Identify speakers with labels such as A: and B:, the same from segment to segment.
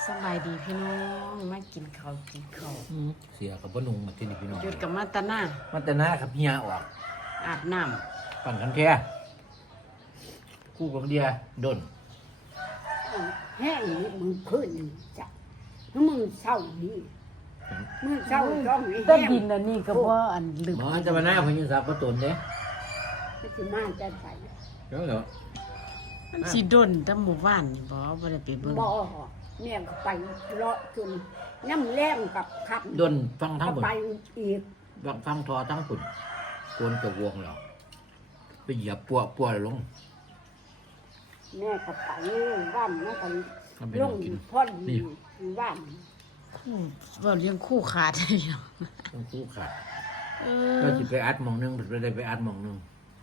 A: สบายดีพี่น้องมากินข้าว
B: เสียกับพ่อนุ่งมาที่นี่พี่น้อง
A: หยุดกับมาตาหน้า
B: มันแต่หน้าครับเฮียออก
A: อาบน้
B: ปั่นกันแท้คู่กับเดียดน
C: แห้งมึงขึ้นจ้ะมึงเศร้าดีมึงเศร้าต้อง
A: ำ
C: แห้
A: ต้น
C: ง
A: ดินอันนี้ก็ว่าอันลึก
B: หมอจะมาหน้าพญิงศัพท์ประตนเด้
C: จะมาจะใส่
B: เดี๋ยวเหรอ
A: มันสิดนแต่หมู่บ้านนี่บ่ได้ไปเบิ่ง
C: บ่เนี่ยก็ไปเลาะจนน้ำแรงกับขับ
B: ดนฟังทั้งหมด
C: ไปอีก
B: ฟังทอทั้งปุ่นโกนกับวงเหรอไปเหยียบปัวลง
C: แม่ก็ไปบ้านแม่ก็
B: ทำไป
C: ล
B: ลอง งกิน
C: พ่นบ้าน
A: คู่ว่าเลี้ยงคู่ขาดได้ยัง
B: ต้องคู่ขาด
A: เอ
B: เรา
A: อ
B: จิไปอัดหมองหนึงไม่ได้ไปอัดหมองหนึง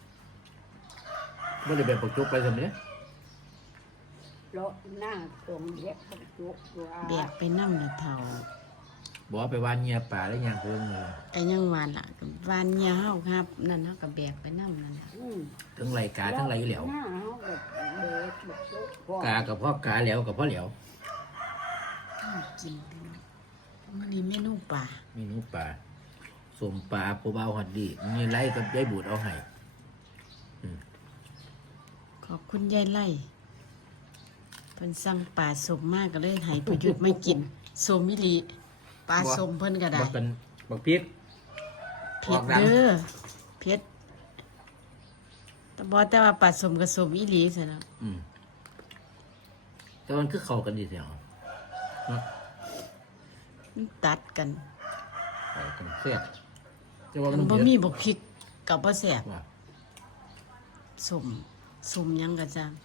B: ไม่ได้แบบปกจุกไปสมัย
C: เลาะหน้าตรงเล็บกับจุกตัว
A: แบกไปนำละเฒ่า
B: บอกว่าไปวานเงียป่าได้ยังเพิ่งเลย
A: ก็ยังวานล่ะวานเหี่ยเฮาครับนั่นเฮาก็แบกไปนำนั่นล่ะ
B: ทั้งไรกาทั้งไรเหลว
C: หน้าเขาแบบเด็กแบบจุกพ่อก
B: ากับพ่อกาเหลวกับพ่อเหลว
A: กินพี่น้องมื้อนี้เมนูป่า
B: เมนูป่าสมป่าปูเบาหอดดีมีไรกับยายบูดเอาให้
A: ขอบคุณยายไล่เพิ่นสั่งป่าสมมากก็เลยให้ประยุทธ์มากินสมอีหลีปลาสมเพิ่นก็ได้
B: บักกันบักพริก
A: เผ็ดเด้อเผ็ดแต่บอกแต่ว่าปลาสมกับสมอีหลีซะนะ
B: แต่มันคือเข้ากันดีเสียวเนาะ
A: มันตัดกัน
B: เข้ากันเสียแต่ว่า
A: มั
B: มัน น
A: บ่
B: เย
A: มี
B: อะ
A: บกพริกกับบ่แซ่บ
B: ว่า
A: สมหยังก็จัง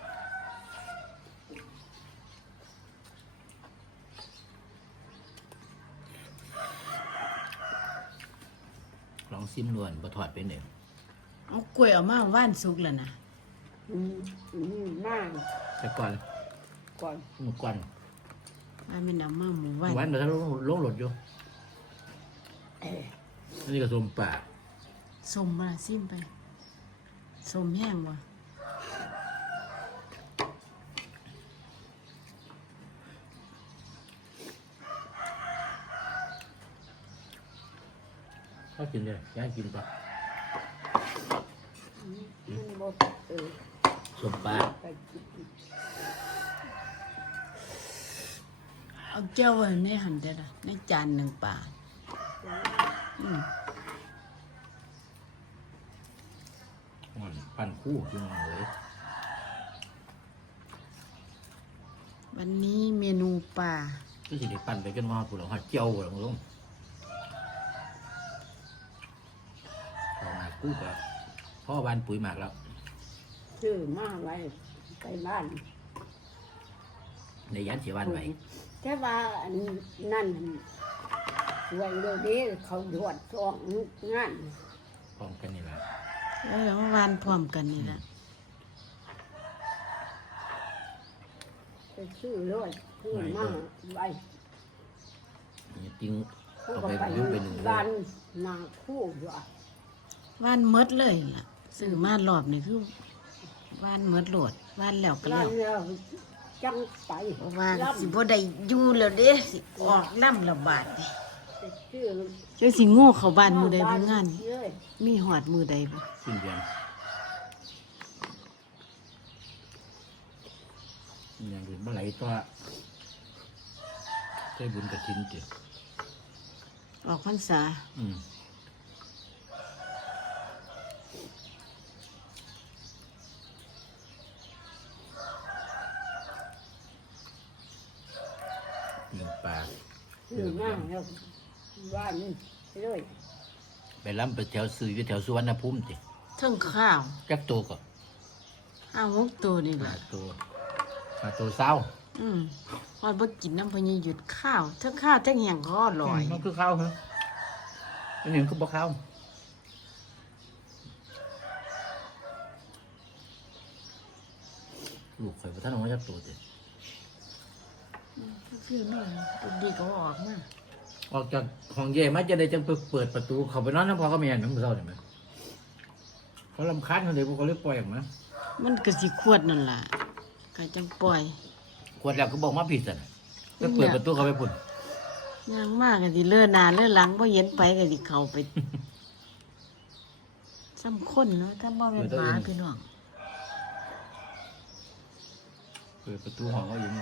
B: ลองซิมนวลบ่ถอดไปหนึ่ง
A: เอากล้วยเอามาว่านสุกแล้วนะ
C: หน้า
B: แต่ก่อน
C: ก่อน
B: มันก่อน
A: ว่ามันเอามาหมู่ว่าน
B: วันมันลงหลดอยู่อันนี้ก็สมป่า
A: สมมาซิมไปสมแห้งบ่
B: เขากินเลยย้ายกินปะ
C: มันบด
B: สมป่า
C: ไปกิน
A: เอาแก้วไว้ในหั่นได้ล่ะในจานหนึ่งปลาอืม
B: ปั่นคู่กินเลย
A: วันนี้เมนูปลา
B: ก็สิได้ปั่นไปกันว่าผู้เราหัดเจียวผู้เราลงเอามากู้กับพ่อบานปุ๋ยหมากแล้ว
C: ชื่อมาไว้ไปบ้าน
B: ในยันเสียบ้านไว้
C: แค่ว่านั่นสวยเลยดิเขาดวดซองงาน
B: พร้อมกันนี่แหละ
A: เมื่อวานพร้อมกันนี่แหละ
C: ไปชื่อเลยชื่อมาไว้
B: นี่จริง
C: เขา
B: เอา
C: ก็
B: ไป
C: ไป
B: ยุ่งไปหนึ่งเล
C: บ้าย นนาคู่อยู่อ่ะ
A: ว่านหมดเลยล่ะซื้อมารอบนี่คือว่านหมดโหลดว่านแล้วก็
C: แล้
A: แล้ว ว
C: จังไป
A: เพราะว่าสิบ่ได้อยู่แล้วเด้สิออกน้ำละบาดนี่
C: ไปชื่อ
A: เจ้าสิโง่เข้าบ้านมือใดบ่งาน
C: เลย
A: มีหอดมือใดบ่
B: สิ้นเดือนอย่างอื่นเมื่อไหร่ก็ได้บุญกระถินเจี
A: ออกพรรษา
B: หนึ่งปลา
C: ชื่อมาแล้วบ้านเลย
B: ไปล้ำไปแถวซื้ออยู่แถวสุวรรณภูมิจี
A: เทั้งข้าว
B: จักตัวก็
A: 5-6ตัวนี่
B: หา
A: ล่ะ
B: ตัวเศร้า
A: ฮอดบ่กินน้ำพะยีหยุดข้าวเทั้งข้าวเทั้งแห้งก็อร่อย
B: มันคือข้าวเหรอมันเห็นคือบ่ข้าวลูกข่อยบ่ทันเอามาจักตัวจี
A: คือแม่ตัวดีก็ออกมา
B: ออกจากของเย่มาจะได้จังไปเปิดประตูเขาไปนอนน้ำพอก็ไม่เห็นน้ำเศร้าเห็นไหมเขาลำคาญเขาเลยพวกเขาเลยปล่อยออกมา
A: มันก็สิขวดนั่นล่ะก็จังปล่อย
B: ขวดแล้วก็บอกมาผิดอ่ะก็เปิดประตูเขาไปพุ่น
A: ย่างมากก็สิเลื่อนหน้าเลื่อนหลังบ่เห็นไปก็สิเข้าไปซ้ำคนเนาะถ้าบ่เป็นหมาพี่น้อง
B: เปิดประตูห้องเขาอยู่นี่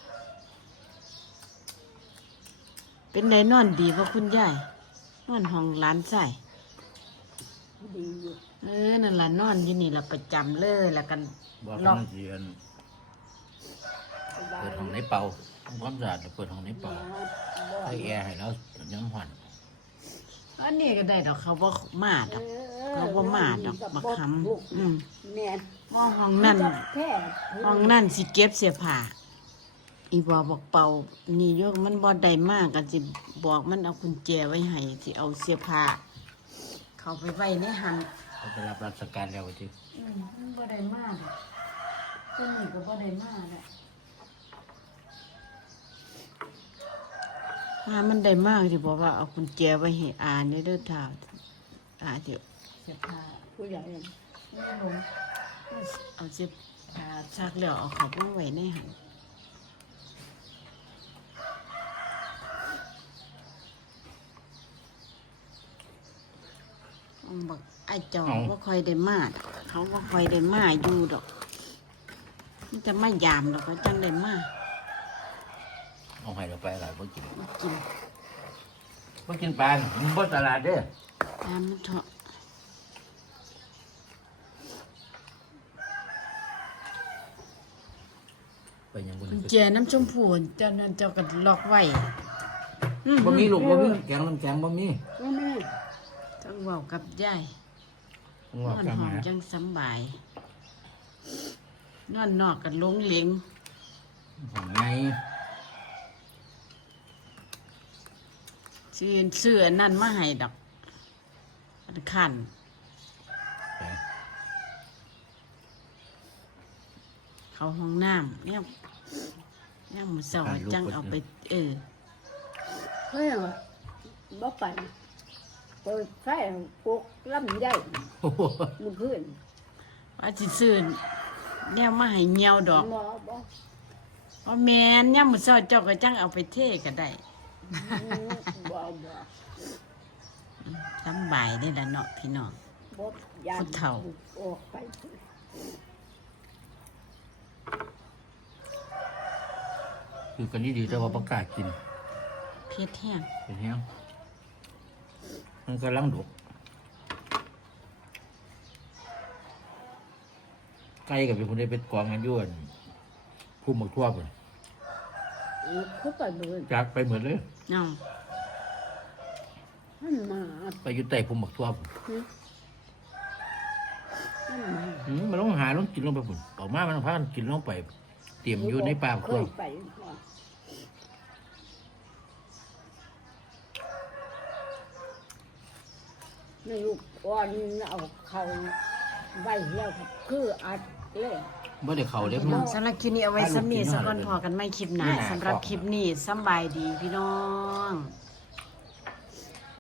A: เป็นไดนอนดีบ่คุณยายนอนห้องหลานชาย
C: ดีอยู่
A: นั่นล่ะนอนอยู่นี่ล่ะประจำเลยแล้วกัน
B: บอก
A: ล็อก
B: กำลังสิอัน
C: สบาย
B: เปิดห้องในเป่าทำความสะอาดแล้วเปิดห้องในเป่าใส่แอร์ให้แล้วย้ำหัน
A: อันนี้ก็ได้ดอกเขาบ่มาดอก เขาบ่มาดอกบักคำ
C: แม่น
A: ว่าห้องนั่น
C: แท้
A: ห้องนั่นสิเก็บเสื้อผ้าอีบอกเป่านี่โยกมันบ่ได้มากก็สิบอกมันเอากุญแจไว้ให้สิเอาเสื้อผ้าเขาไปไว้ในหัน
B: เขาจะรับราชการแล้วที
A: มันบ่ได้มากคนนี้ก็บ่ได้มากแหละถ้ามันได้มากสิบอกว่าเอากุญแจไว้ให้อาเนี่ยเด้อท่าเดี๋ยวเสื้อผ้า
C: ผู้ใหญ่
A: ไม่ลงเอาเสื้อผ้าซักแล้วเอาเขาไปไว้ในหันบอกไอ้เจ้าว่าคอยได้มาดอกเขาว่าคอยได้มาอยู่ดอกมันจะมายามดอกเขาจังได้มา
B: เอาให้เราไปอะไรบ่กิน
A: มากิน
B: บ่กินปลามันบ่ตลาดเด้อ
A: ตามมันเถอะ
B: ไปยังบ่
A: กุ
B: ได้
A: ญ
B: ไป
A: แจน้ำชมพูเจ้านั่นเจ้าก็ล็อกไว้
B: บ่มีลูกบ่มีแกงน้ำแข็งบ่มี
C: ก็ไม่
A: ต้องเว้ากับยาย
B: ต้อง
A: น
B: ว่า
A: อน
B: กัน
A: หอ
B: มาม
A: จังสำบาย นอนนอกกันลงเหลง
B: ของไง
A: ซื้ออันนั่นมาให้ดอกอันขันเขาห้องน้ำเนี่ยมือเสาจังเอาไป
C: เฮ้ยบ่ไปเปิดไฟพวกลำใหญ่
B: โอ้โห
C: มือขึ้น
A: ว่าสิซื้อแนวมาให้เงียวดอก
C: หมอบ่
A: เพราะแม่นย่ำมือเสาเจ้าก็จังเอาไปเทก็ได้
C: บ่
A: สำบายได้ละเนาะพี่น้อง
C: บ่ยาน
A: ผู้เฒ่า
C: ออกไป
B: คือกันดีๆแต่ว่าประกล้าศกิน
A: เพชรแห้ง
B: เป็นแฮงมันกำลังดกไก่กับเป็นคนได้เป็นกองกันอยู่อั่นพุ่มหมกทั่วพุ่น
C: เขาไปเบิ่ง
B: จากไปเหมือนเลย
A: เนาะ
C: มันมา
B: ไปอยู่ใต้พุ่มหมกทั่วพุ่น
C: มันมา
B: มันลงหาลงกินลงไปพุ่นออกมามันพากันกินลงไป เตรียมอยู่ในป่า
C: เค
B: ทั่วย
C: ไปในลูกอ่อนเอาเขาไว้แล้วก็คืออัดเลย
B: บ่ได้เข้าเด้
A: พี่
B: มั
A: น้
B: น
A: องสำหรับคลิปนี้เอาไว้ซ้ำนี่สักก่อนพอกันไม่คลิปหน้า
B: นี่น่ะ
A: สำหรับคลิปนี้สำบายดีพี่น้อง
B: ค